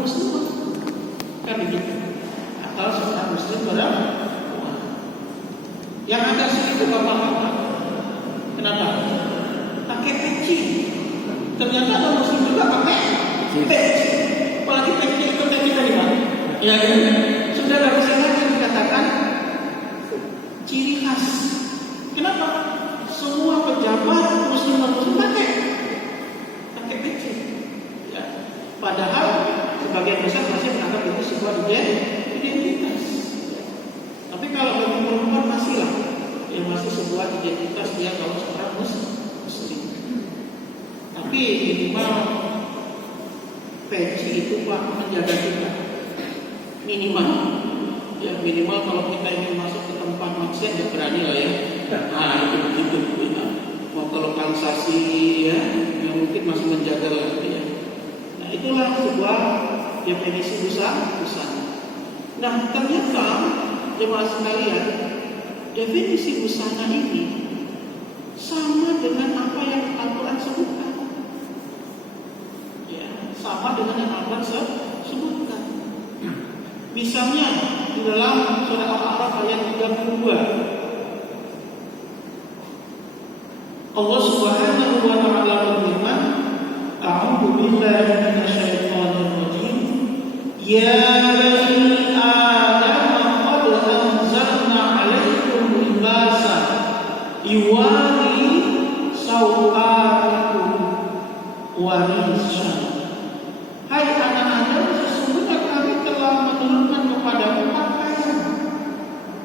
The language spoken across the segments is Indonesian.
muslim kan begitu, atau seorang muslim perempuan. Yang ada sini itu bapak-bapak. Kenapa? Pakai peci. Ternyata ada muslim juga pakai peci. Apalagi peci itu peci dari mana? Ya, sudah dari sini dikatakan ciri khas. Kenapa? Semua pejabat muslim pakai peci. Ya. Padahal sebagian besar masih menganggap itu sebuah identitas. Tapi kalau bagi perempuan masihlah, ya masih sebuah identitas dia kalau seorang muslim. Tapi minimal peci itu Pak menjaga kita. Minimal. Ya minimal kalau kita ingin masuk ke tempat maksiat ya berani lah ya. Nah itu begitu. Ya. Mau ke lokalisasi ya, yang mungkin masih menjaga lagi ya. Nah itulah sebuah definisi busana. Nah ternyata jemaah sekalian, definisi busana ini sama dengan apa yang Al-Quran sebutkan. Ya, sama dengan yang Al-Quran sebutkan. Misalnya di dalam surah Al-A'raf ayat 32, Allah Subhanahu wa ta'ala berfirman, A'udzu billahi minasyaitonir rajim. Ya bani Adam qad anzalna 'alaikum libasan yuwari sawatikum wa rishan. Hai anak Adam, sesungguhnya kami telah menurunkan kepadamu pakaian.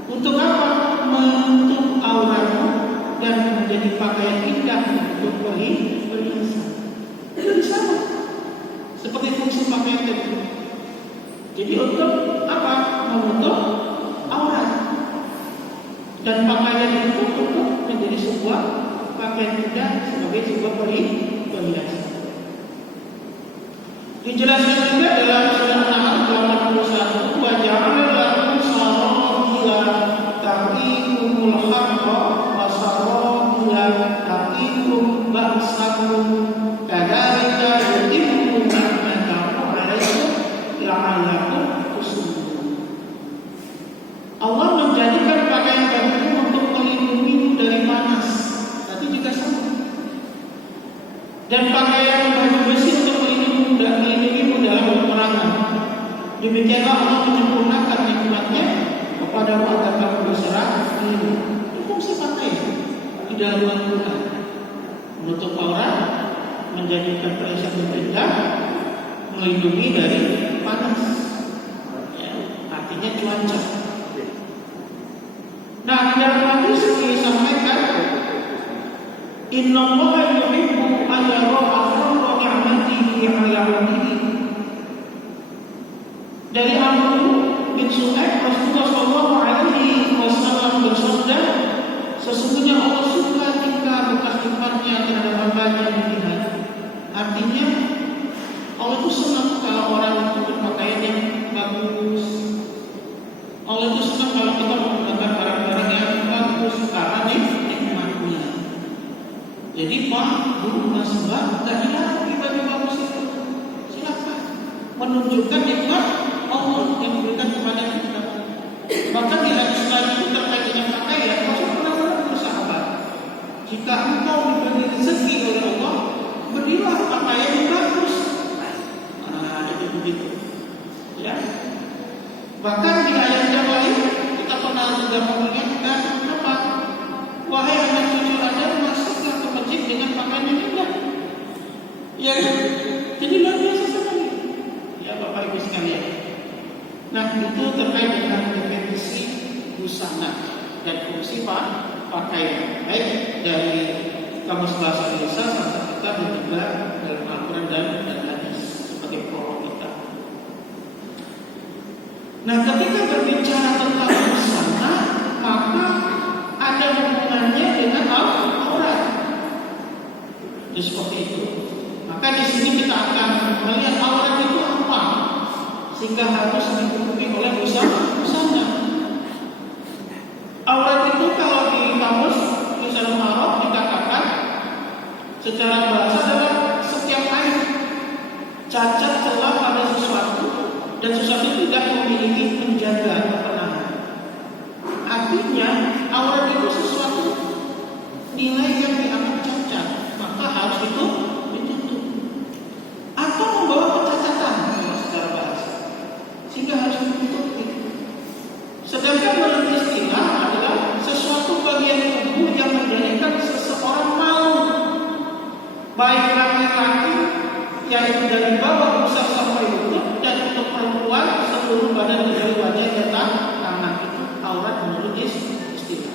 Untuk apa? Menutup auratmu dan menjadi pakaian indah untuk perhiasan. Itu sama seperti fungsi pakaian tadi. Jadi untuk apa? Menutup aurat. Dan pakaian itu untuk menjadi sebuah pakaian indah sebagai sebuah perhiasan. Dijelaskan juga dalam surah An-Nahl 81, wa ja'ala lakum sarabila taqikumul harra wa sarabila taqikum ba'sakum kadzalika yutimmu ni'matahu 'alaikum la'allakum tashkurun. Allah menjadikan pakaian bagimu untuk melindungimu dari panas. Tadi juga sama. Dan pakaian baju besi untuk melindungimu dalam peperangan. Demikianlah Allah menyempurnakan nikmatnya kepada agar kamu berserah diri. Itu fungsi pakaian di dalam Al-Quran. Menutup aurat, menjadikan perhiasan benda, melindungi dari panas. Ya, artinya cuaca. Nah, di dalam hadis disampaikan, Innallaha yuhibbu an yara athara ni'matihi 'ala 'abdihi. Dari Amr bin Su'aib, Rasulullah sallallahu alaihi wasallam bersabda, sesungguhnya Allah suka jika bekas nikmatnya terhadap hamba-Nya dilihat. Artinya Allah itu senang kalau orang itu berpakaian yang bagus. Allah itu senang kalau kita menggunakan barang-barang yang bagus karena nikmatnya. Jadi Pak, Bu, Mas, Mbak, tidak hilang baju bagus itu. Silakan menunjukkan nikmat Allah yang diberikan kepada kita. Bahkan di hadis lain itu terkait dengan pakaian, Rasul pernah bersahabat, jika engkau diberi rezeki oleh Allah, berilah pakaian yang bagus. Nah, itu begitu. Ya. Bahkan di ayat yang lain kita pernah juga mengingatkan apa? Wahai anak cucu Adam, masuklah ke masjid dengan pakaian yang indah. Ya, jadi luar biasa sekali. Ya, Bapak Ibu sekalian. Nah, itu terkait dengan definisi busana dan fungsi pakaian, baik dari Kamus Bahasa Indonesia, Kata-kata, dan juga dalam Al-Quran dan hadis sebagai pokok kita. Nah, ketika berbicara tentang busana, maka ada hubungannya dengan aurat. Itu seperti itu. Maka di sini kita akan melihat aurat itu apa, sehingga harus dihukumi oleh busana. Aurat itu kalau di kamus Lisanul Arab dikatakan secara bahasa adalah setiap aib, cacat, celah pada sesuatu dan sesuatu tidak memiliki penjaga atau penahan. Artinya aurat itu sesuatu nilai yang dianggap cacat, maka harus ditutup atau membawa kecacatan secara bahasa, sehingga harus ditutup. Sedangkan menurut istilah adalah sesuatu bagian tubuh yang menjadikan seseorang malu, baik laki-laki yaitu dari bawah pusat sampai lutut, dan untuk perempuan seluruh badan dari wajah dan tangan, itu aurat menurut istilah.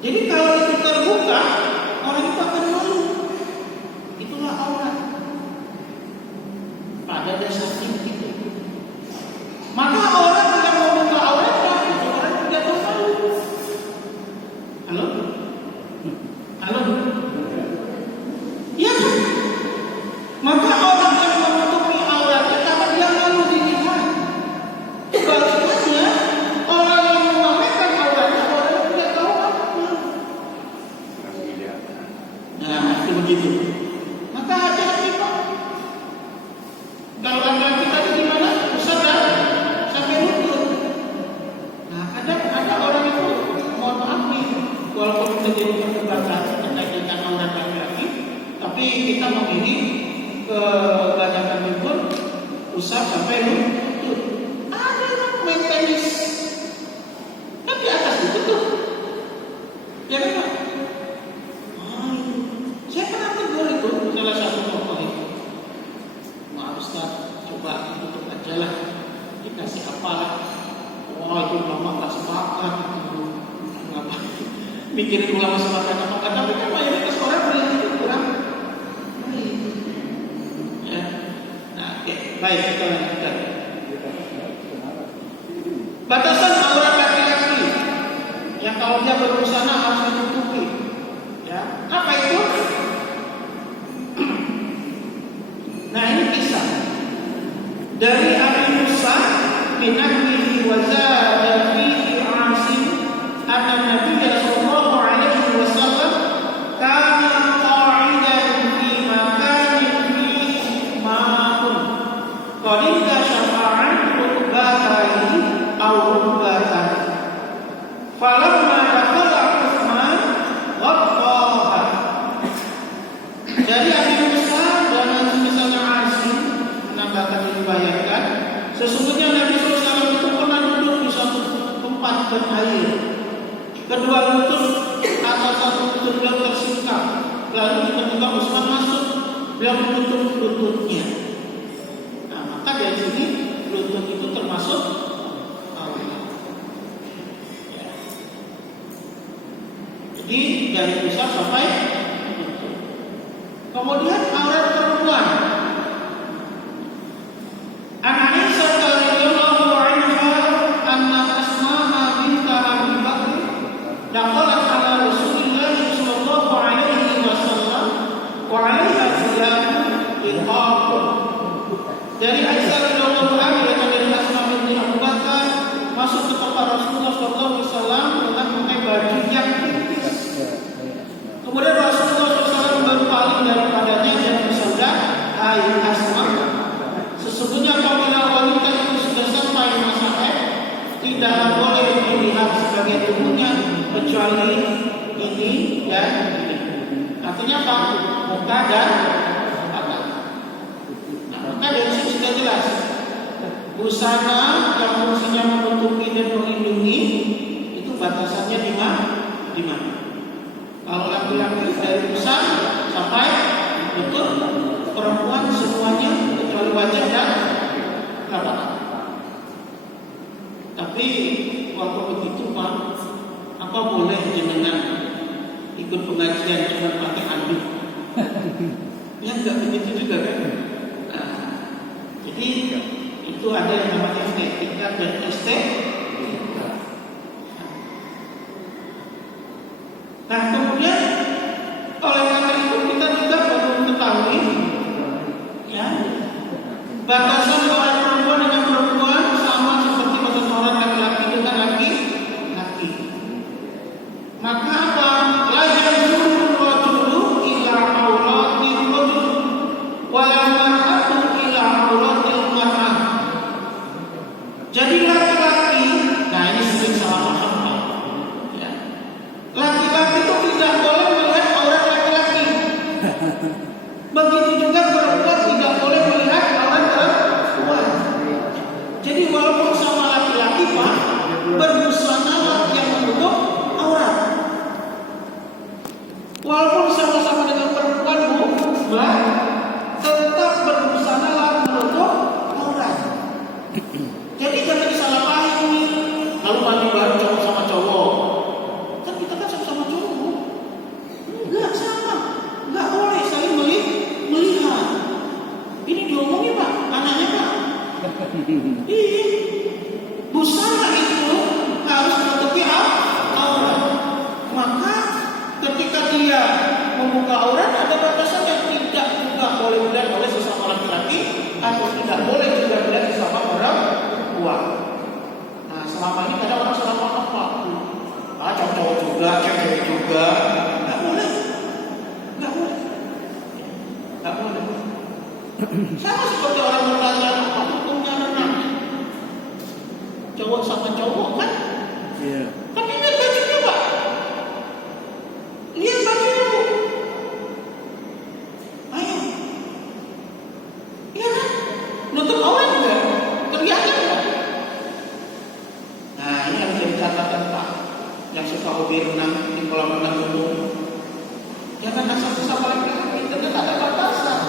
Jadi kalau itu terbuka, orang itu akan malu. Itulah aurat. Pada dasarnya itu. Maka orang yang membuka auratnya itu orang yang tidak tahu malu. Halo? Halo? Iya kan? Maka orang yang menutupi auratnya karena dia malu dilihat. Sebaliknya, orang yang memamerkan auratnya orang yang tidak tahu malu. Nah, itu begitu. Maka hati-hati Pak. Kalau laki-laki tadi gimana? Pusat dan sampai lutut. Nah, kadang ada orang itu, mohon maaf nih, walaupun terjadi perdebatan tentang aurat laki-laki, tapi kita memilih kebanyakan pun pusat sampai lutut. Ada yang main tenis, kan di atas lutut tuh, ya kan Pak? Saya pernah tegur itu salah satu tokoh itu. Maaf Ustaz, coba tutup aja lah, dikasih apalah. Wah itu ulama gak sepakat itu. Ngapa? Mikirin ulama sepakat apa? Tapi kan mayoritas orang melihat itu kurang baik. Ya. Nah, oke. Baik, kita lanjutkan. Batasan aurat laki-laki yang kalau dia berbusana harus ditutupi. Ya, apa itu? Nah, ini kisah dari Abi Musa bin Abi wa zada fihi Asim anna Nabi sallallahu alaihi wasallam kana qa'idan fi makanin fihi ma'un qad syafa'an rukbatayhi aw rukbatayhi falamma dakhala Utsman ghattaha. Dari Abi Musa dan misalnya Asim menambahkan dibayangkan, sesungguhnya Nabi SAW itu pernah duduk di suatu tempat berair. Kedua lutut atau satu lutut beliau tersingkap. Lalu tiba-tiba Utsman masuk, beliau menutup lututnya. Nah, maka dari sini lutut itu termasuk aurat. Ya. Jadi dari pusat sampai lutut. Kemudian aurat perempuan. An-Aisyah radhiyallahu anha anna Asma'a bint Abi Bakr dakhalat ala Rasulillah sallallahu alaihi wasallam wa 'alaiha thiyabun liqaq. Dari Aisyah radhiyallahu anha dari Asma' binti Abu Bakar masuk ke tempat Rasulullah sallallahu alaihi wasallam dengan memakai baju yang tipis. Kemudian Rasulullah SAW berpaling daripadanya dan bersabda, "Hai Asma, sesungguhnya apabila wanita itu sudah sampai masa haid, tidak boleh dilihat sebagai tubuhnya kecuali ini dan ini." Artinya apa? Muka dan mata. Nah, maka dari sini sudah jelas. Busana yang fungsinya menutupi dan melindungi itu batasannya di mana? Di mana? Kalau laki-laki dari pusat sampai lutut, perempuan semuanya kecuali wajah dan telapak. Tapi waktu begitu Pak, apa boleh jenengan ikut pengajian cuma pakai anduk? Ya enggak begitu juga kan? Nah, jadi itu ada yang namanya estetika dan estetika. Nah, kemudian oleh karena itu kita juga perlu mengetahui ya, batasan aurat perempuan dengan perempuan sama seperti batasan aurat laki-laki dengan laki-laki. Maka apa? La yanzuru rajulu ila auratil rajul wa la mar'atu ila auratil mar'ah. Iya. Busana itu harus menutupi aurat. Maka ketika dia membuka aurat ada batasan yang tidak juga boleh dilihat oleh sesama laki-laki atau tidak boleh juga dilihat sesama perempuan. Nah, selama ini kadang orang salah paham Pak. Cowok juga, cewek juga, nggak boleh. Sama seperti orang bertanya apa hukumnya renang. Cowok sama cowok kan? Iya. Tapi lihat bajunya Pak. Lihat bajunya Bu. Ayo. Iya kan? Nutup aurat juga. Kelihatan kan? Nah ini harus jadi catatan Pak. Yang suka hobi renang di kolam renang umum. Jangan asal sesama laki-laki. Ternyata ada batasan.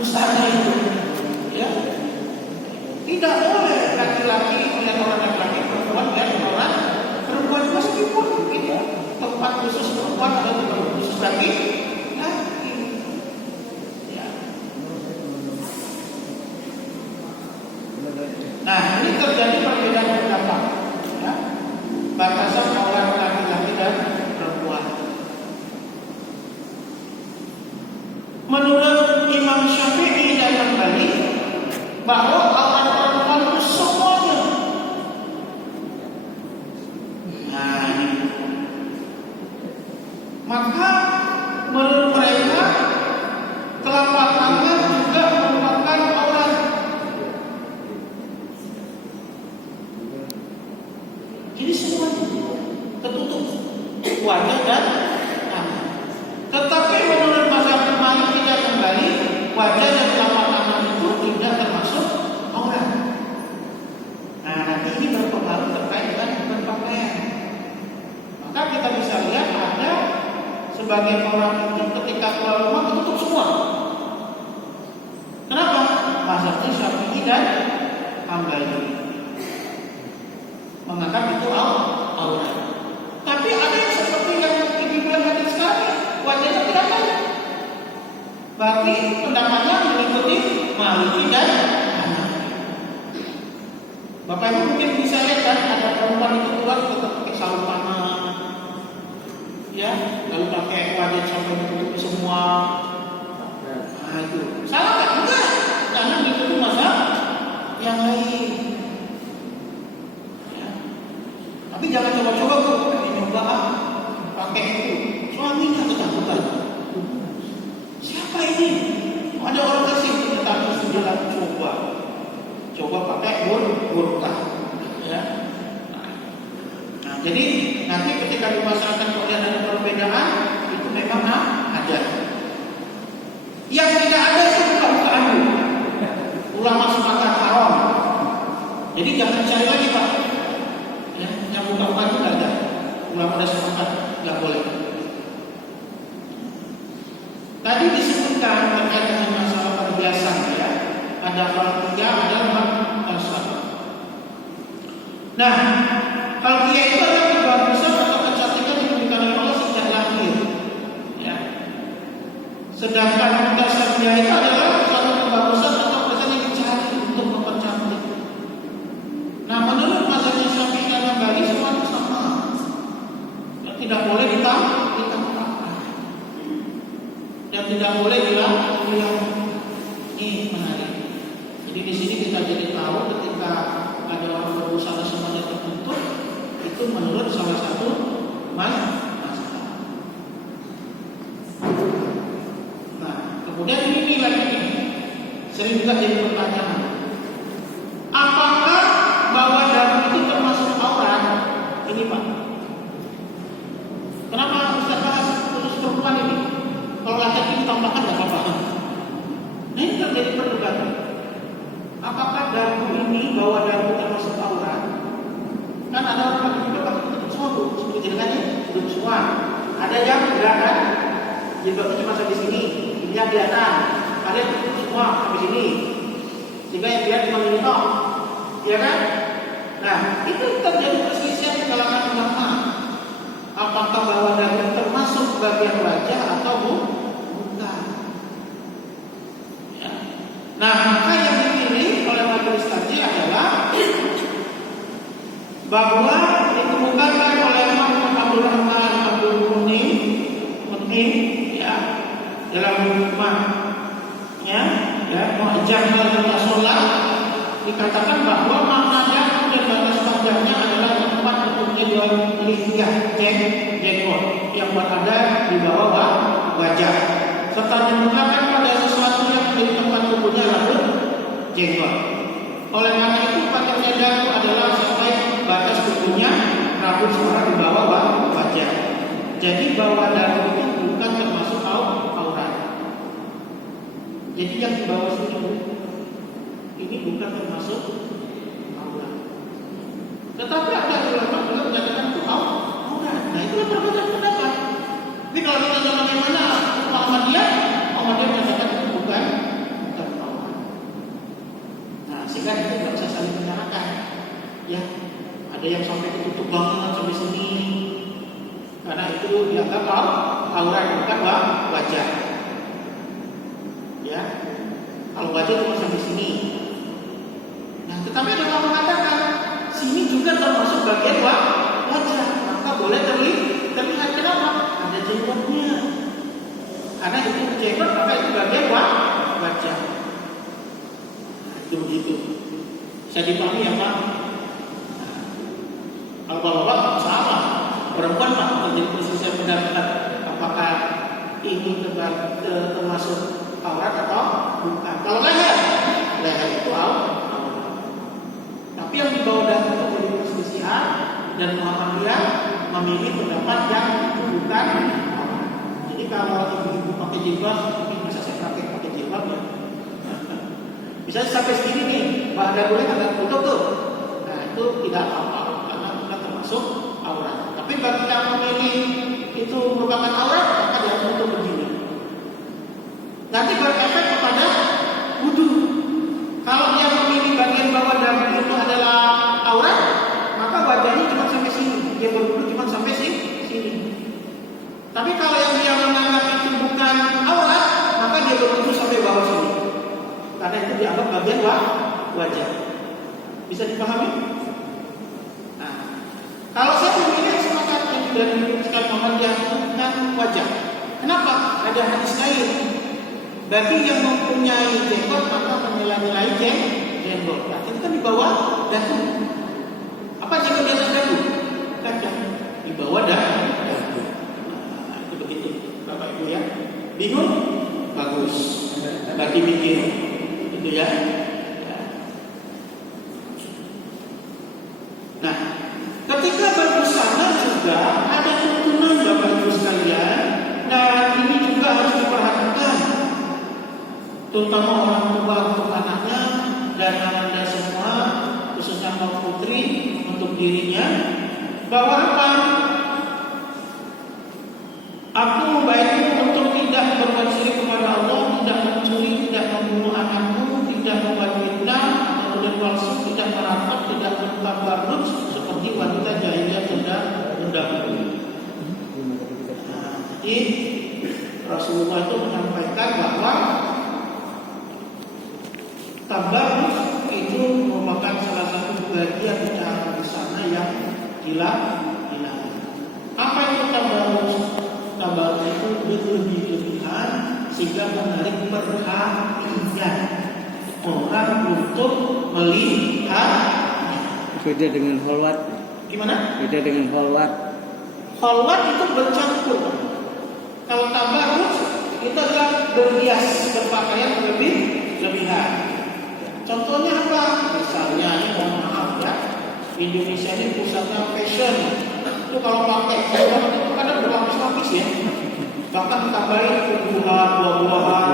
Busana itu, ya, tidak boleh laki-laki melihat orang laki-laki, perempuan melihat orang perempuan meskipun gitu, tempat khusus perempuan atau tempat khusus laki. Ya. Nah, ini terjadi perbedaan pendapat, ya, batasan aurat laki-laki dan perempuan. Menurut Imam Syafi'i dan Hambali bahwa aurat perempuan itu semuanya. Nah, maka menurut mereka telapak tangan juga merupakan aurat. Jadi semuanya tertutup wajah dan tangan. Tetapi menurut mazhab Maliki dan Hambali, wajah dan telapak tangan itu tidak termasuk aurat. Nah, nanti ini berpengaruh terkait dengan berpakaian. Maka kita bisa lihat ada sebagian orang itu ketika keluar rumah tutup semua. Kenapa? Mazhabnya Syafi'i dan Hambali menganggap itu aurat. Tapi ada yang seperti yang dibilang tadi sekali, wajahnya tidak ada. Berarti pendapatnya mengikuti Maliki dan Hanafi. Bapak Ibu mungkin bisa lihat kan ada perempuan itu keluar tetap pakai sarung tangan, ya, lalu pakai wajah sampai menutup semua. Nah itu salah nggak? Enggak, karena mengikuti mazhab yang lain. Ya. Tapi jangan coba-coba Bu, nyoba pakai itu, suaminya ketakutan. Siapa ini? Ada orang kasih ternyata sudah coba pakai burka, ya. Nah, jadi nanti ketika di masyarakat kalian ada perbedaan itu memang ada. Yang tidak ada itu bukan ulama sepakat haram. Jadi jangan cari lagi Pak. Ya, yang bukan itu tidak ada. Ulama ada sepakat nggak boleh. Tadi disebutkan terkait dengan masalah perhiasan, ya. Ada khalqiyah, ada maksud. Nah, khalqiyah itu adalah kebagusan atau kecantikan yang diberikan oleh Allah sejak lahir, ya. Sedangkan tasabiyah itu adalah suatu kebagusan atau kesan yang dicari untuk mempercantik. Nah, menurut mazhabnya Syafi'i dan Hambali semua itu sama. Tidak boleh ditambah. Yang tidak boleh bilang ini menarik. Jadi di sini kita jadi tahu ketika ada orang berbusana semuanya tertutup itu menurut salah satu mazhab. Nah, kemudian ini lagi sering juga jadi pertanyaan. Apakah bahwa dagu itu termasuk aurat? Ini Pak. Kenapa Ustaz bahas khusus perempuan ini? Kalau laki-laki ditambahkan nggak apa-apa. Nah ini terjadi perdebatan. Apakah dagu ini bahwa dagu termasuk aurat? Kan ada orang laki juga pakai tutup semua tuh, seperti jenengannya tutup semua. Ada yang enggak kan? Jilbabnya cuma sampai sini, ini yang kelihatan. Ada yang tutup semua sampai sini, sehingga yang dilihat cuma ini toh, ya kan? Nah itu terjadi perselisihan di kalangan ulama. Apakah bahwa dagu termasuk bagian wajah atau bukan? Ya. Nah, maka yang dipilih oleh majelis kaji adalah bahwa dikemukakan oleh Muhammad Abdurrahman Abdul Munim ya dalam rumah ya Mu'jam al-Mutashollah dikatakan bahwa makna dagu dan batas wajahnya adalah tempat bentuknya dua lingkar jenggot yang berada di bawah wajah, serta dikemukakan pada sesuatu yang menjadi tempat tubuhnya rambut jenggot. Oleh karena itu pakainya dagu adalah sampai batas tubuhnya rambut suara di bawah wajah. Jadi bawah dagu itu bukan termasuk aurat. Jadi yang di bawah sini ini bukan termasuk aurat. Tetapi ada ulama yang menyatakan itu aurat. Nah itu perbedaan pendapat. Tapi kalau kita tanya bagaimana Muhammadiyah menyatakan itu bukan aurat. Nah sehingga itu tidak bisa saling menyalahkan. Ya, ada yang sampai ditutup banget sampai sini. Karena itu dianggap aurat bukan wajah. Ya, kalau wajah cuma sampai sini. Nah, tetapi ada yang mengatakan sini juga termasuk bagian wajah, maka boleh terlihat. Kenapa? Ada jenggotnya. Karena itu jenggot, maka itu bagian wajah. Nah, itu begitu. Bisa dipahami ya Pak? Nah, kalau bapak sama, perempuan Pak menjadi perselisihan pendapat apakah ini termasuk aurat atau bukan. Kalau leher itu aurat. Tapi yang di bawah dagu itu menjadi perselisihan dan Muhammadiyah memilih pendapat yang itu bukan aurat. Jadi kalau ibu-ibu pakai jilbab, ini masa saya pakai jilbab ya? Bisa sampai segini nih, Pak dagunya agak tutup tuh. Nah itu tidak apa-apa karena bukan termasuk aurat. Tapi bagi yang memilih itu merupakan aurat, maka dia tutup begini. Nanti berefek kepada wudu. Kalau dia memilih bagian bawah dagu itu adalah aurat, maka wajahnya cuma sampai sini. Dia berwudu cuma sampai sini. Tapi kalau yang dia menganggap itu bukan aurat, maka dia berwudu sampai bawah sini. Karena itu dianggap bagian wajah. Bisa dipahami? Nah, kalau saya memilih sepakat yang sudah disebutkan Muhammadiyah bukan wajah. Kenapa? Ada hadis lain. Bagi yang mempunyai jenggot maka menilai jenggot. Nah, itu kan di bawah dagu. Apa jenggot di atas dagu? Kacang. Di bawah dagu. Nah, itu begitu. Bapak Ibu ya. Bingung? Bagus. Bagi mikir. Itu ya. Nah, ketika berbusana juga ada tuntunan Bapak Ibu sekalian. Nah, ini juga harus diperhatikan. Terutama orang tua untuk anaknya dan Anda semua, khususnya kaum putri untuk dirinya, bahwa apa? Aku membaikmu untuk tidak berbuat syirik kepada Allah, tidak mencuri, tidak membunuh anakmu, tidak membuat fitnah, kemudian palsu, tidak merapat, tidak bertabarruj seperti wanita jahiliyah terdahulu. Nah, jadi Rasulullah itu menyampaikan bahwa tabarruj itu merupakan salah satu bagian cara busana yang dilarang. Apa itu tabarruj? Tabarruj itu berlebih-lebihan sehingga menarik perhatian orang untuk melihat. Beda dengan kholwat. Gimana? Beda dengan kholwat. Kholwat itu bercampur. Kalau tabarruj itu adalah berhias, berpakaian berlebih-lebihan. Contohnya apa? Misalnya ini mohon maaf ya, Indonesia ini pusatnya fashion. Itu kalau pakai itu kadang berlapis-lapis ya. Bahkan ditambahin tumbuhan, buah-buahan.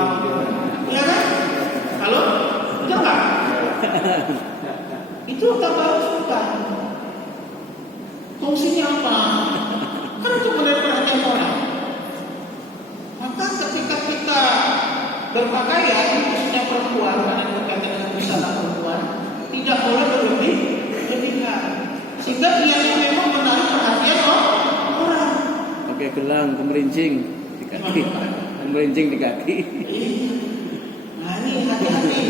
Iya kan? Halo? Betul nggak? Itu tabarruj bukan. Fungsinya apa? Kan untuk menarik perhatian orang. Maka ketika kita berpakaian, khususnya perempuan, karena berkaitan dengan busana perempuan, tidak boleh berlebih-lebihan, sehingga ianya memang menarik perhatian orang. Pakai gelang, kemerincing di kaki, kemerincing di kaki. Nah ini hati-hati,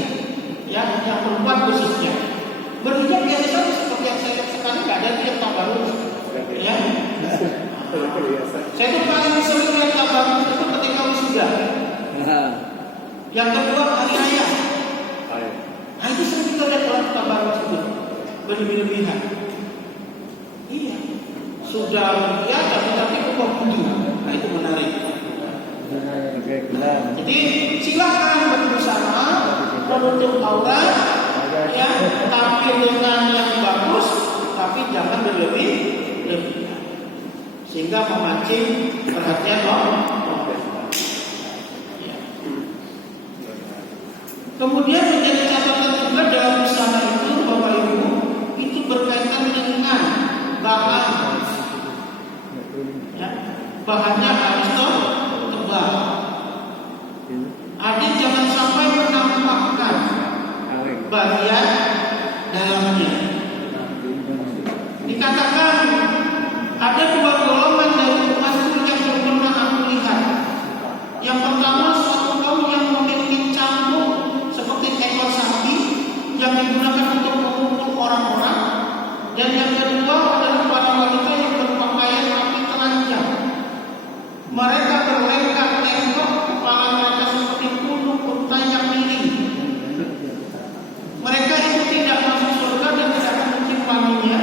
ya yang perempuan khususnya berhijab biasa saja seperti yang saya sekarang nggak ada yang tabarus, ya. Saya tuh paling sering lihat tabarus itu ketika wisuda. Yang kedua hari raya. Nah itu sering kita lihat orang tabarus itu berlebih-lebihan. Iya, sudah biasa tapi kok bunyi. Nah itu menarik. Jadi silakan berusaha menutup aurat, ya, tampil dengan yang bagus, tapi jangan berlebih-lebihan sehingga memancing perhatian orang. Ya. Kemudian menjadi catatan juga dalam usaha itu, Bapak Ibu, itu berkaitan dengan bahan. Ya, bahannya harus tebal. Adik jangan sampai menampakkan bagian dalamnya. Dikatakan ada dua golongan dari umat yang belum pernah aku lihat. Yang pertama suatu kaum yang memiliki cambuk seperti ekor sapi yang digunakan untuk memukul orang-orang, dan yang kedua adalah para wanita yang berpakaian api telanjang. Mereka berlenggak-lenggok, kepala mereka seperti punuk unta yang miring. Mereka itu tidak masuk surga dan tidak akan mencium wanginya,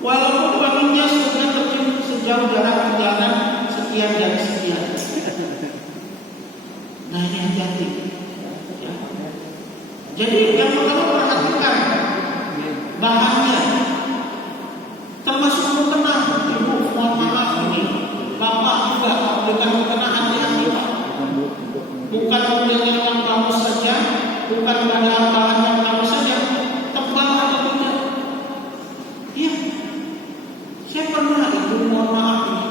walaupun wanginya sudah tercium sejauh jarak perjalanan sekian dan sekian. Nah ini hati-hati. Ya. Jadi yang pertama perhatikan bahannya, termasuk mukena. Ibu, mohon maaf ini, bapak juga bukan mukena hati-hati. Bukan modelnya yang bagus saja, bukan bahan yang bagus saja, tebal atau tidak. Iya, saya pernah itu, mohon maaf ini,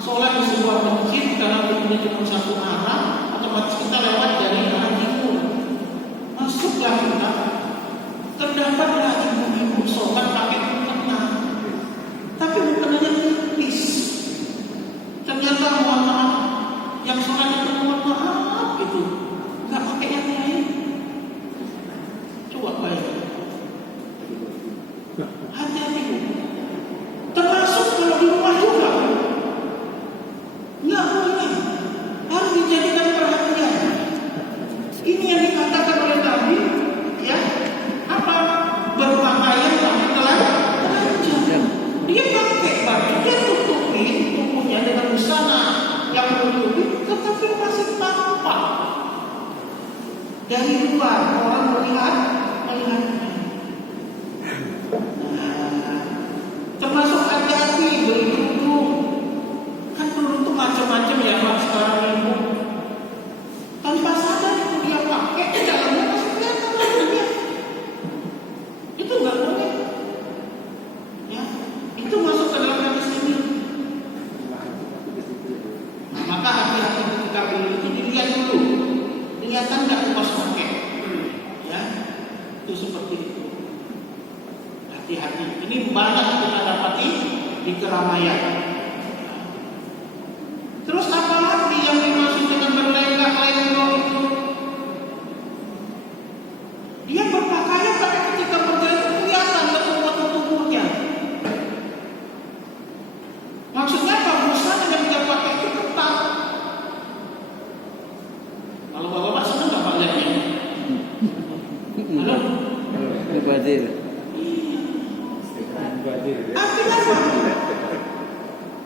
sholat di sebuah masjid karena pintunya cuma satu arah, otomatis kita lewat dari arah timur. Masuklah kita, terdapatlah ibu-ibu sholat pakai mukena, tapi mukenanya tipis. Ternyata mohon maaf, yang sholat itu mohon maaf gitu, nggak pakai yang lain. Coba bayar. Hati-hati. Termasuk kalau di rumah juga, nggak boleh, harus dijadikan perhatian. Ini yang dikatakan oleh Nabi, ya, apa? Berpakaian tapi telanjang. Dia pakai baju, dia tutupi tubuhnya dengan busana yang menutupi, tetapi masih tampak dari luar orang melihatnya. Termasuk hati-hati beli kerudung. Kan kerudung itu macam-macam ya Pak sekarang ibu. Tanpa sadar itu dia pakai, dalamnya masih kelihatan dia. Itu nggak boleh. Ya, itu masuk ke dalam hadis ini. Nah, maka hati-hati ketika beli itu dilihat dulu. Kelihatan nggak pas pakai. Ya, itu seperti itu. Hati-hati. Ini banyak kita dapati di keramaian. Terus apa lagi yang dimaksud dengan berlenggak-lenggok itu? Dia berpakaian tapi ketika berjalan itu kelihatan betul-betul tubuhnya. Maksudnya apa? Busana yang dia pakai itu ketat. Kalau bapak senang nggak pak lihatnya? Halo? Badir. Artinya apa?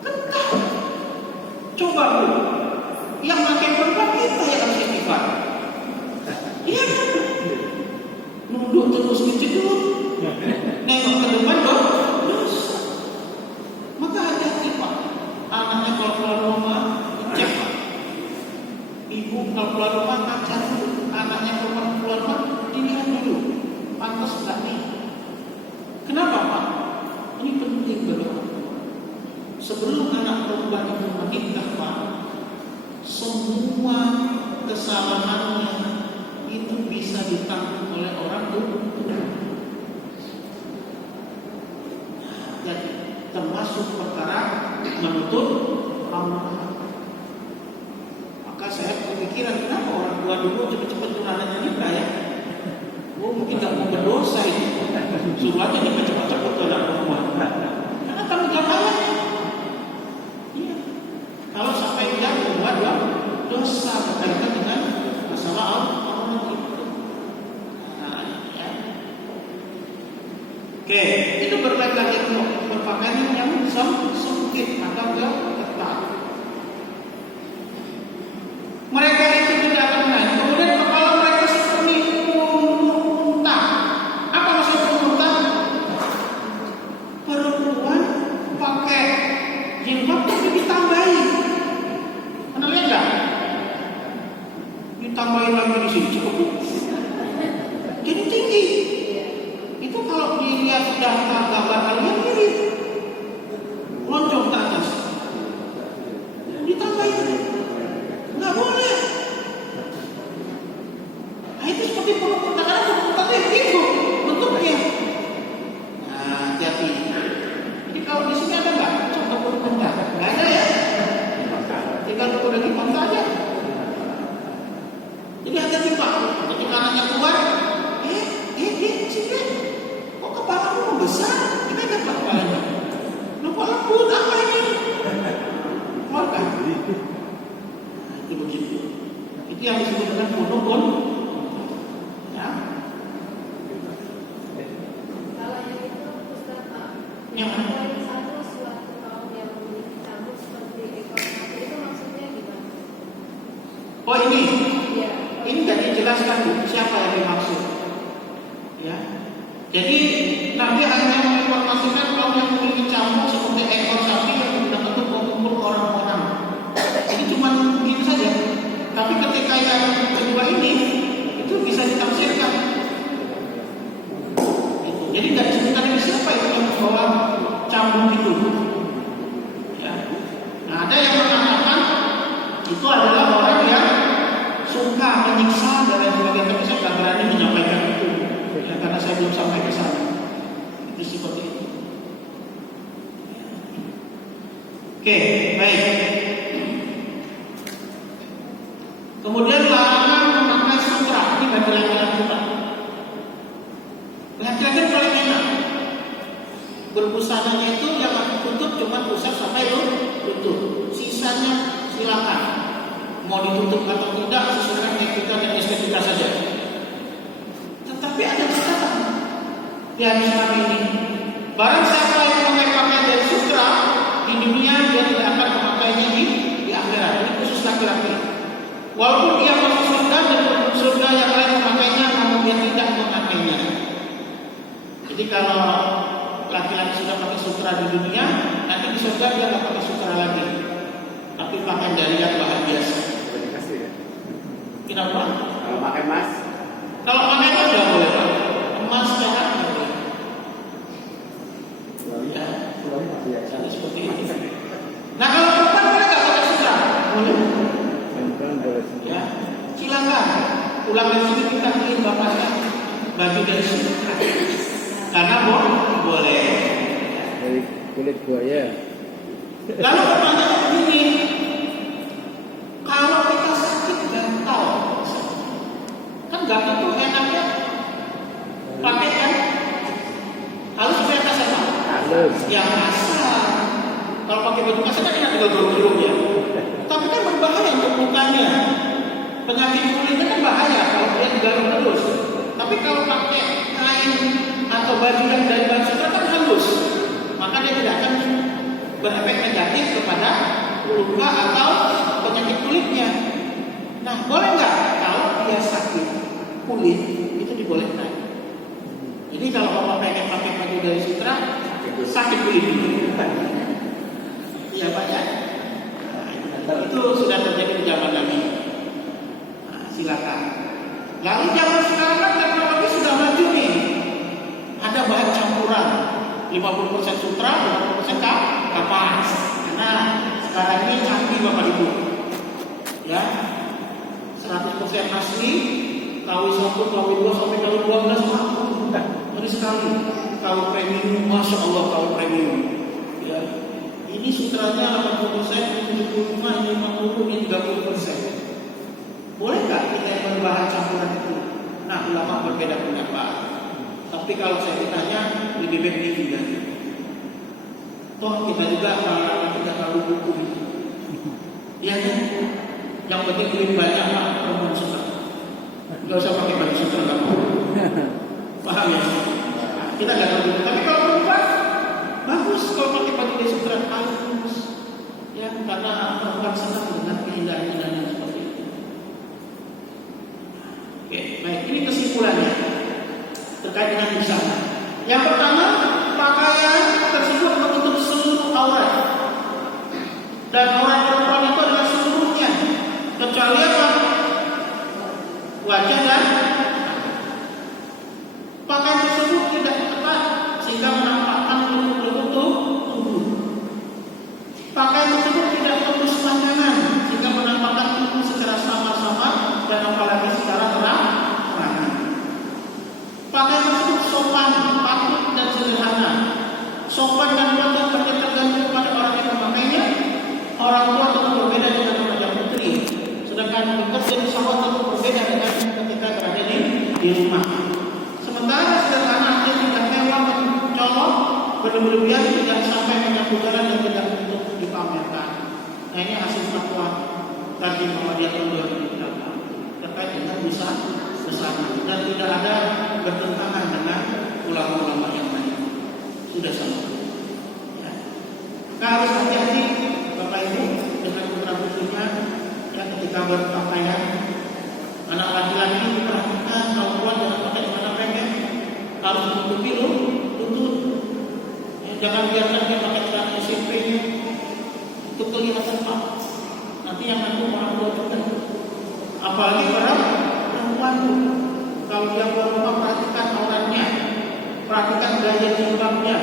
Ketat. Coba Bu, yang pakai perban kita yang harus istighfar. Iya kan? Nunduk terus dulu. Nengok ke depan dong. Dosa. Maka hati-hati Pak. Anaknya kalau keluar rumah cek Pak. Ibu kalau keluar rumah kaca dulu. Anaknya kalau keluar rumah dilihat dulu. Pantas enggak nih? Kenapa Pak? Ini penting banget. Sebelum anak perempuan itu menikah Pak, semua kesalahannya itu bisa ditanggung oleh orang tua. Jadi termasuk perkara menutup aurat. Maka saya kepikiran kenapa orang tua dulu cepat-cepat tunangannya nikah ya? Oh mungkin nggak mau berdosa itu. Suruh aja dia baca-baca betul rumah. Karena tanggung jawab ayahnya. Iya. Kalau sampai dia membuat dosa berkaitan dengan masalah Allah itu. Nah, ya. Oke, itu berbalik lagi berpakaian yang sempit atau ketat. Mereka itu tidak kenal. Kemudian kepala mereka seperti unta. Apa maksud unta? Perempuan pakai jilbab tapi ditambahin. Pernah lihat nggak? Ditambahin lagi di sini cukup. Jadi tinggi. Itu kalau dilihat daftar gambar kalian mirip lonjong ke atas. Ditambahin. Nggak boleh. Nah, itu seperti perempuan. Karena perempuan itu bentuknya. Nah, hati-hati. Jadi kalau di sini ada nggak contoh perempuan? Nggak ada ya. Tinggal tunggu lagi kontak aja. Jadi hati-hati Pak. Ketika anaknya keluar, sini. Kok kepalamu membesar? Ini kan kepalanya. Loh kok lembut? Apa ini? Keluarkan. Itu begitu. Itu yang disebut dengan ponokon. Ya. Kalau yang itu Ustaz Pak, Yang poin 1 suatu kaum yang memiliki cambuk seperti ekor sapi itu maksudnya gimana? Oh ini. Iya. Ini tadi jelaskan Bu, siapa yang dimaksud. Ya. Jadi Nabi hanya menginformasikan kaum yang memiliki cambuk seperti ekor sapi yang tidak untuk mengumpul orang-orang. Ini cuma begitu saja. Tapi ketika yang kedua ini itu bisa ditafsirkan. Gitu. Jadi nggak disebutkan ini siapa itu yang membawa cambuk itu. Ya. Nah ada yang mengatakan itu adalah orang yang suka menyiksa dan lain sebagainya. Tapi saya nggak berani menyampaikan itu. Ya, karena saya belum sampai ke sana. Itu seperti itu. Oke, baik. Kemudian larangan memakai sutra. Ini bagi laki-laki Pak. Laki-laki paling enak. Berbusananya itu yang tutup cuma pusat sampai lutut. Sisanya silakan. Mau ditutup atau tidak sesuai etika dan estetika saja. Tetapi ada catatan di hadis Nabi ini. Barang siapa yang memakai pakaian dari sutra di dunia, dia tidak akan memakainya di akhirat. Ini khusus laki-laki. Walaupun dia masuk surga dan surga yang lain memakainya, namun dia tidak memakainya. Jadi kalau laki-laki sudah pakai sutra di dunia, nanti di surga dia tidak pakai sutra lagi, tapi pakaian dari yang bahan biasa. Kenapa? Kalau pakai emas, Kalau pakai emas nggak boleh Pak. Emas perak nggak boleh. Ya, jadi seperti itu. Nah kalau perempuan boleh nggak pakai sutra? Boleh. perempuan boleh. Ya, silakan. Pulang dari sini kita beliin bapaknya baju dari sutra. Karena boleh. Dari kulit buaya. Lalu pertanyaannya begini, kalau kita sakit gatal, kan gatal tuh enaknya pakai kan halus supaya kasar Pak? Halus. Yang kasar. Kalau pakai baju kasar kan enak tinggal gerung-gerung ya. Tapi kan berbahaya untuk mukanya. Penyakit kulitnya kan bahaya kalau dia digaruk terus. Tapi kalau pakai kain atau baju yang dari bahan sutra kan halus, maka dia tidak akan berefek negatif kepada luka atau penyakit kulitnya. Nah, boleh nggak kalau dia sakit kulit itu dibolehkan. Jadi kalau bapak pengen pakai baju dari sutra, sakit kulit dulu. Iya Pak ya. Nah, itu sudah terjadi di zaman Nabi. Nah, silakan. Lalu zaman sekarang kan teknologi sudah maju nih. Ada bahan campuran 50% sutra, 50% kapas. Karena sekarang ini canggih Bapak Ibu. Ya. 100% asli, KW 1, KW 2 sampai KW 12 mampu. Ini sekali. KW premium, Masya Allah KW premium. Ya. Ini sutranya 80%, ini 75%, ini 50%, ini 30%. Boleh nggak kita yang berbahan campuran itu? Nah, ulama berbeda pendapat. Tapi Tapi kalau saya ditanya lebih baik dihindari. Toh kita juga kalau kita terlalu hukum, ya kan? Yang penting duit banyak lah perempuan suka. Gak usah pakai baju sutra kamu. Paham ya? Kita nggak tahu. Tapi kalau perempuan bagus kalau pakai baju sutra halus. Ya, karena perempuan senang dengan keindahan-keindahan yang seperti itu. Oke, baik. Ini kesimpulannya terkait dengan busana. Yang pertama, pakaian tersebut menutup seluruh aurat. Dan aurat perempuan itu adalah seluruhnya, kecuali apa? Wajah dan pakaian tersebut tidak ketat sehingga menampakkan lebih tubuh. Pakaian tersebut tidak tembus pandangan sehingga menampakkan tubuh secara sama-sama dan apalagi secara terang-terangan. Pakaian tersebut sopan, patut dan sederhana. Sopan dan patut hanya tergantung pada orang yang memakainya. Orang tua tentu berbeda dengan remaja putri, sedangkan bekerja di sawah tentu berbeda dengan ketika berada di rumah. Sementara sederhana artinya tidak mewah dan colok, berlebihan, tidak sampai menyapu jalan dan tidak untuk dipamerkan. Nah, ini hasil fatwa dari Muhammadiyah tahun 2008 terkait dengan busana dan tidak ada bertentangan dengan ulama-ulama yang lain. Sudah sama. Ya. Kita harus hati-hati Bapak Ibu dengan putra putrinya yang ketika berpakaian. Anak laki-laki diperhatikan kalau keluar jangan pakai celana pendek, harus menutupi lutut. Ya, jangan biarkan dia pakai celana SMP-nya itu kelihatan Pak. Nanti yang ngaku orang tua juga. Apalagi para perempuan, kalau dia keluar rumah perhatikan auratnya, perhatikan gaya jilbabnya,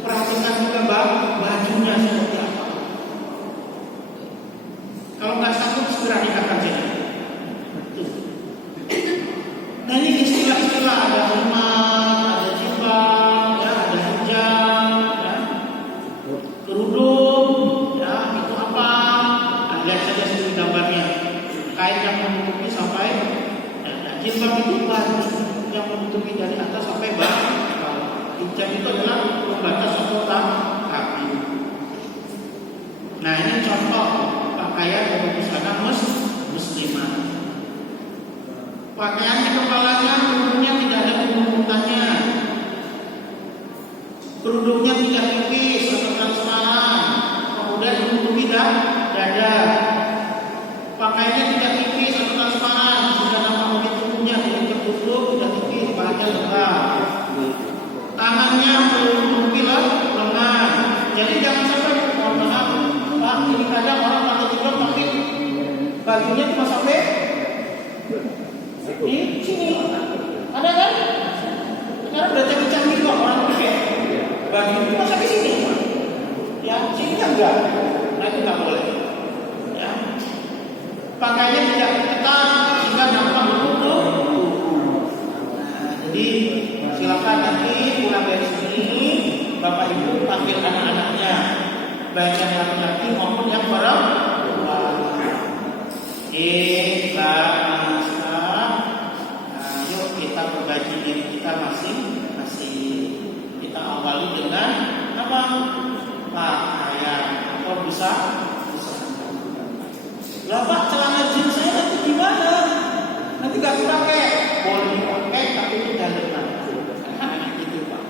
perhatikan juga bajunya seperti apa. Kalau nggak sanggup segera nikahkan saja. Nah, ini istilah-istilah ada khimar, ada jilbab, ya, ada hijab, ya, kerudung, ya, itu apa? Lihat saja sendiri gambarnya. Kain yang menutupi sampai jilbab itu baju yang menutupi dari atas sampai bawah. Hijab itu adalah pembatas otot kaki. Nah, ini contoh pakaian atau busana muslimah. Pakaian di kepalanya, kerudungnya tidak ada gunung-gunungnya. Kerudungnya tidak tipis atau transparan, kemudian menutupi dada. Pakaiannya tidak tipis atau transparan, sudah nampak lebih tubuhnya, tidak tertutup, tidak tipis, bahannya lembab. Tangannya menutupi lengan. Jadi jangan sampai mohon maaf, Pak, ini kadang orang pakai jilbab tapi bajunya cuma sampai di sini. Ada kan? Sekarang udah canggih-canggih kok orang pakai baju cuma sampai sini. Ya, sini kan enggak. Nah, itu enggak boleh. Ya. Pakainya tidak ketat sehingga nampak menutup. Nah, jadi silakan nanti pulang dari sini Bapak Ibu panggil anak-anaknya, baik yang laki-laki maupun yang perempuan. Yuk kita perbaiki diri kita masing-masing. Kita awali dengan apa? Pakaian atau busana. Lah Pak, celana jeans saya nanti gimana? Nanti gak dipakai. Boleh dipakai tapi tidak dalam. Gitu Pak.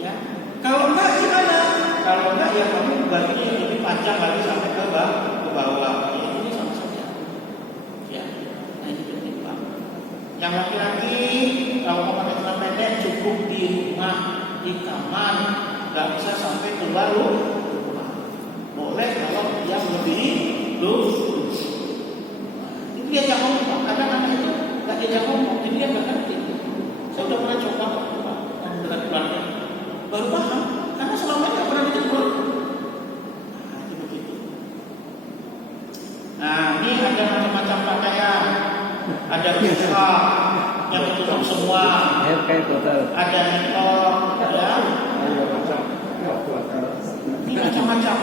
Ya. Kalau enggak gimana? Kalau enggak ya kamu bajunya yang lebih panjang lagi sampai ke bawah. Ya, ini sama saja. Ya. Nah, ini penting Pak. Yang laki-laki kalau mau pakai celana pendek cukup di rumah, di kamar, nggak bisa sampai keluar rumah. Boleh kalau dia lebih lurus. Itu dia yang ngomong Pak. Kadang anak itu nggak diajak ngomong, jadi dia nggak ngerti. Saya udah pernah coba Pak, dengan keluarga. Baru paham, karena selama ini nggak pernah ditegur. Nah, itu begitu. Nah, ini ada macam-macam pakaian. Ada busana yang menutup semua. Ada nikah, ada. Ini macam-macam.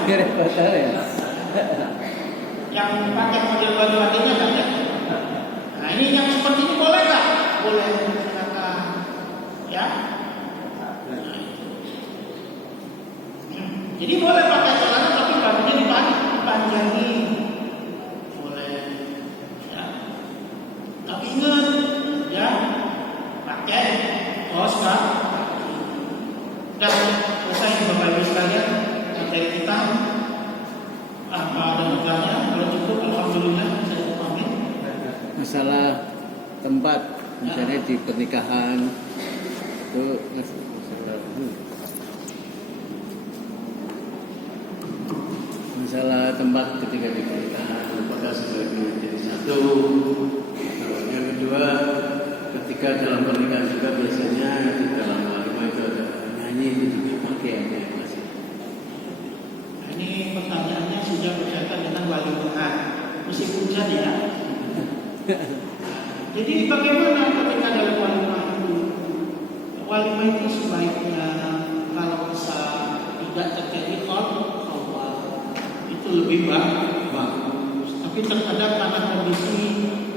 Yang pakai model baju adiknya kan ya. Nah, ini yang seperti ini boleh nggak? Boleh, silakan. Ya. Jadi boleh pakai celana tapi bajunya dipanjangin. Boleh. Ya. Tapi ingat ya, pakai kaos kaki. Dan selesai Bapak Ibu sekalian materi kita. Apa ada pertanyaan? Kalau cukup, alhamdulillah saya pamit. Masalah tempat, misalnya di pernikahan itu masalah tempat ketika di pernikahan apakah sebaiknya menjadi satu. Yang kedua, ketika dalam pernikahan juga biasanya di dalam walimah itu ada nyanyi, itu juga pakaiannya masih. Ini pertanyaannya sudah berkaitan dengan walimah musim hujan ya. Jadi bagaimana ketika dalam walimah itu? Walimah itu sebaiknya kalau bisa tidak terjadi khawat, itu lebih bagus. Tapi terkadang karena kondisi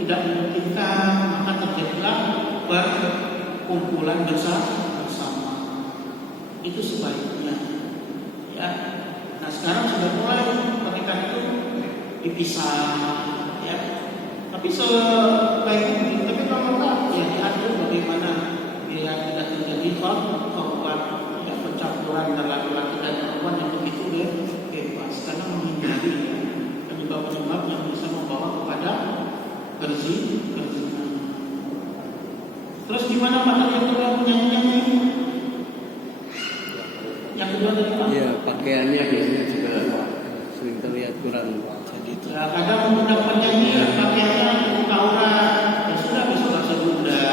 tidak memungkinkan, maka terjadilah berkumpulan bersama. Itu sebaiknya. Ya. Nah sekarang sudah mulai pernikahan itu dipisah, ya. Tapi sebaiknya, tapi kalau ya diatur bagaimana biar tidak terjadi khawat, tidak percampuran antara laki-laki dan perempuan yang begitu bebas, karena menghindari penyebab-penyebab yang bisa membawa kepada berzina. Terus gimana Pak yang kedua penyanyi? Yang kedua tadi Pak? Ya, pakaiannya biasanya juga sering terlihat kurang. Nah, kadang mengundang penyanyi pakaiannya buka aurat, ya sudah besok bahasa Bunda.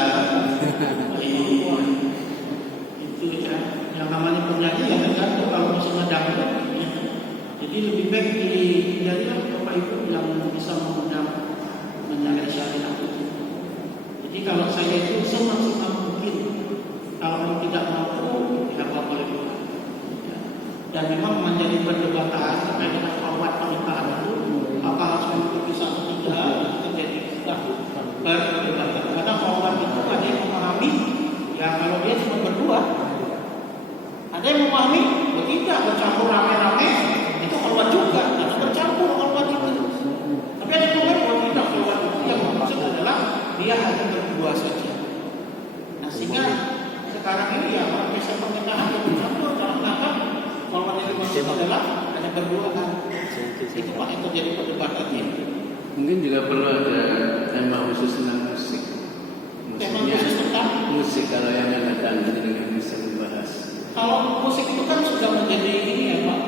Itu ya, yang namanya penyanyi ya tergantung kalau misalnya dangdut. Ya. Jadi lebih baik dihindarilah Bapak Ibu yang bisa mengundang menyanyi syariat itu. Jadi kalau saya itu semaksimal mungkin, kalau tidak mampu ya apa boleh buat. Ya. Dan memang menjadi perdebatan terkait dengan format pernikahan itu. Apa harus mengikuti satu tidak terjadi perdebatan. Karena korban itu ada yang memahami, ya kalau dia cuma berdua, ada yang memahami, tidak bercampur rame-rame, itu korban juga, karena bercampur korban itu. Tapi ada yang memahami, tidak korban itu yang maksud adalah dia hanya berdua saja. Nah sehingga sekarang ini ya orang biasa pernikahan yang bercampur dalam rangka korban yang dimaksud adalah hanya berdua kan. Itu Pak yang terjadi perdebatannya. Mungkin juga perlu ada tema khusus tentang musik. Tema khusus tentang musik kalau yang akan datang dengan bisa membahas. Kalau musik itu kan sudah menjadi ini ya Pak,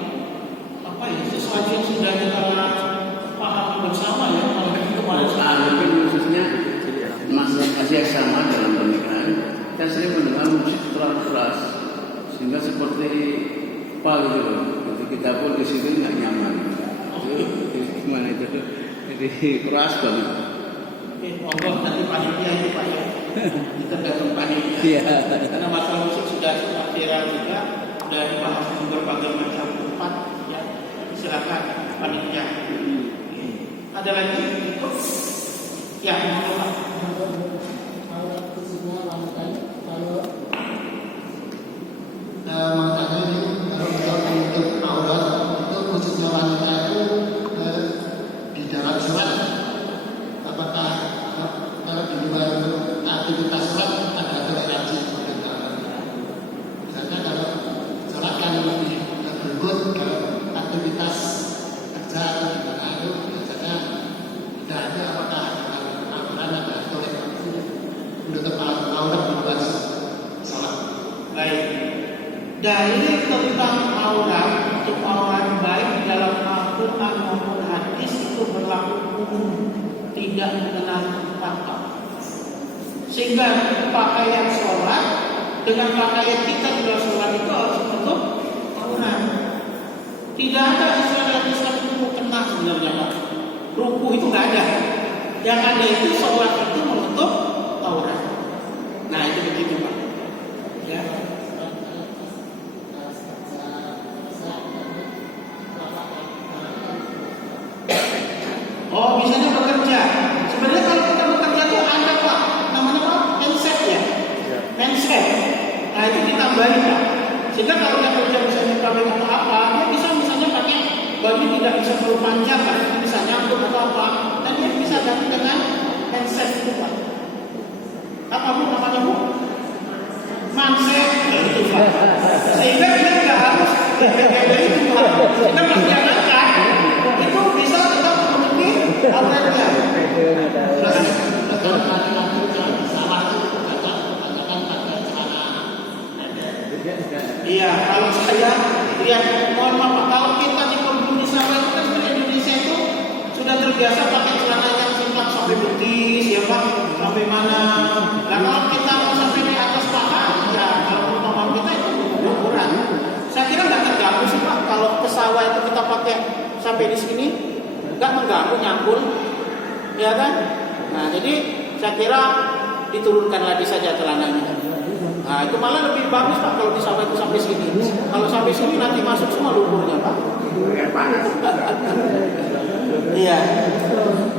apa ya, sesuatu yang sudah kita paham bersama ya. Kalau itu mungkin khususnya masih yang sama dalam pernikahan. Kita sering mendengar musik terlalu keras sehingga seperti apa gitu loh. Jadi kita pun di situ nggak nyaman. Gimana itu? Jadi keras banget. Allah nanti panitia itu Pak ya. Kita datang panitia. Iya. Karena masalah musik sudah viral juga, sudah dibahas di berbagai macam tempat ya. Silakan panitia. Ada lagi? Ya, Pak. Makanya ini kalau untuk aurat itu khususnya wanita itu di dalam sholat, apakah kalau di luar aktivitas sholat ada toleransi seperti itu? Misalnya kalau sholat kan lebih berikut, kalau aktivitas kerja atau gimana itu biasanya tidak ada, apakah aturan ada toleransi untuk aurat di luar sholat? Baik. Dalil tentang aurat untuk aurat baik dalam Al-Quran maupun hadis itu berlaku umum, tidak mengenal tempat. Sehingga pakaian sholat dengan pakaian kita di dalam sholat itu harus menutup aurat. Tidak ada istilah Islam itu mukena sebenarnya Pak. Ruku itu nggak ada. Yang ada itu sholat itu menutup aurat. Nah itu begitu Pak. Ya. Oh, misalnya bekerja. Sebenarnya kalau kita bekerja itu ada Pak, namanya apa? Mindset ya. Mindset. baik Pak. Sehingga kalau dia kerja misalnya pabrik atau apa, dia bisa misalnya pakai baju tidak bisa terlalu panjang kan, bisa nyangkut atau apa, dan dia bisa ganti dengan handset itu Pak. Apa Bu namanya Bu? Manset itu Pak. Sehingga dia nggak harus itu Pak. Sehingga pas dia angkat itu bisa tetap memenuhi outletnya. Kalau laki-laki kalau di sawah itu kebanyakan pakai celana pendek. Iya, kalau saya lihat, mohon maaf Pak, kalau kita di kebun di sawah itu kan sebenarnya Indonesia itu sudah terbiasa pakai celana yang singkat sampai betis ya Pak, sampai mana. Nah kalau kita mau sampai di atas paha, ya kalau pemahaman kita itu ukuran. Saya kira nggak terganggu sih Pak, kalau ke sawah itu kita pakai sampai di sini, nggak mengganggu, nyangkul, ya kan? Nah jadi saya kira diturunkan lagi saja celananya. Nah itu malah lebih bagus Pak kalau di sawah itu sampai sini. Kalau sampai sini nanti masuk semua lumpurnya Pak. Iya.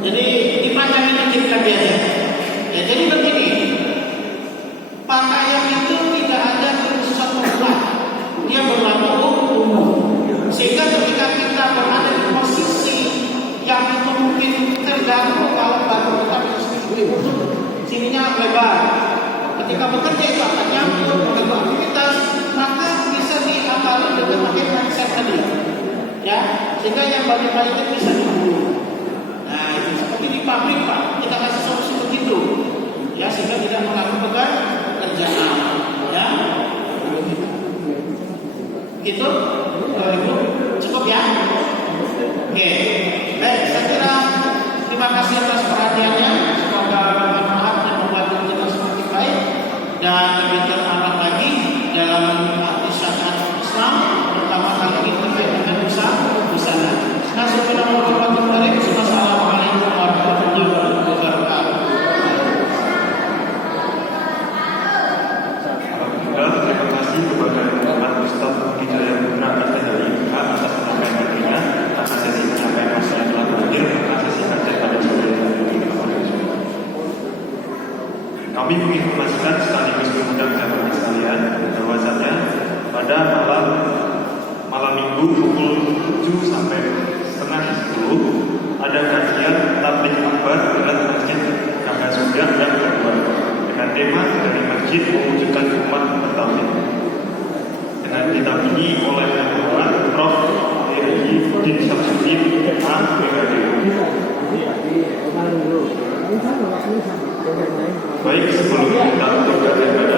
Jadi dipanjangin dikit lagi aja. Ya jadi begini, pakaian itu tidak ada kekhususan pemula, dia berlaku umum. Sehingga ketika kita berada di posisi yang itu mungkin terganggu kalau baru kita sininya lebar. Ketika bekerja itu akan nyangkut, mengganggu aktivitas, maka bisa diakali dengan pakai handset tadi, ya, sehingga yang banyak-banyak itu bisa diukur. Nah, itu seperti di pabrik Pak, kita kasih solusi begitu, ya, sehingga tidak mengganggu pekerjaan, ya. Gitu, Ibu, cukup ya. Oke, baik, saya kira terima kasih atas perhatiannya. Semoga bermanfaat dan membantu kita semakin baik dan lebih terarah lagi dalam arti syariat Islam, terutama kali ini terkait dengan busana. Assalamualaikum warahmatullahi wabarakatuh. Terima kasih kepada Bapak Ustaz Hidayat Putra Kartanjaya atas penyampaian dirinya atas sesi penyampaian masalah yang telah berakhir atas sesi kajian pada sore hari ini. Kami menginformasikan sekaligus mengundang jamaah sekalian bahwasanya pada malam Minggu pukul 7 sampai setengah 10 ada kajian tabligh akbar dengan Masjid Kakak Surya yang kedua dengan tema dari masjid mewujudkan umat bertauhid. Dengan didampingi oleh Prof. Din Syamsuddin MPD. Baik, sebelum kita berkata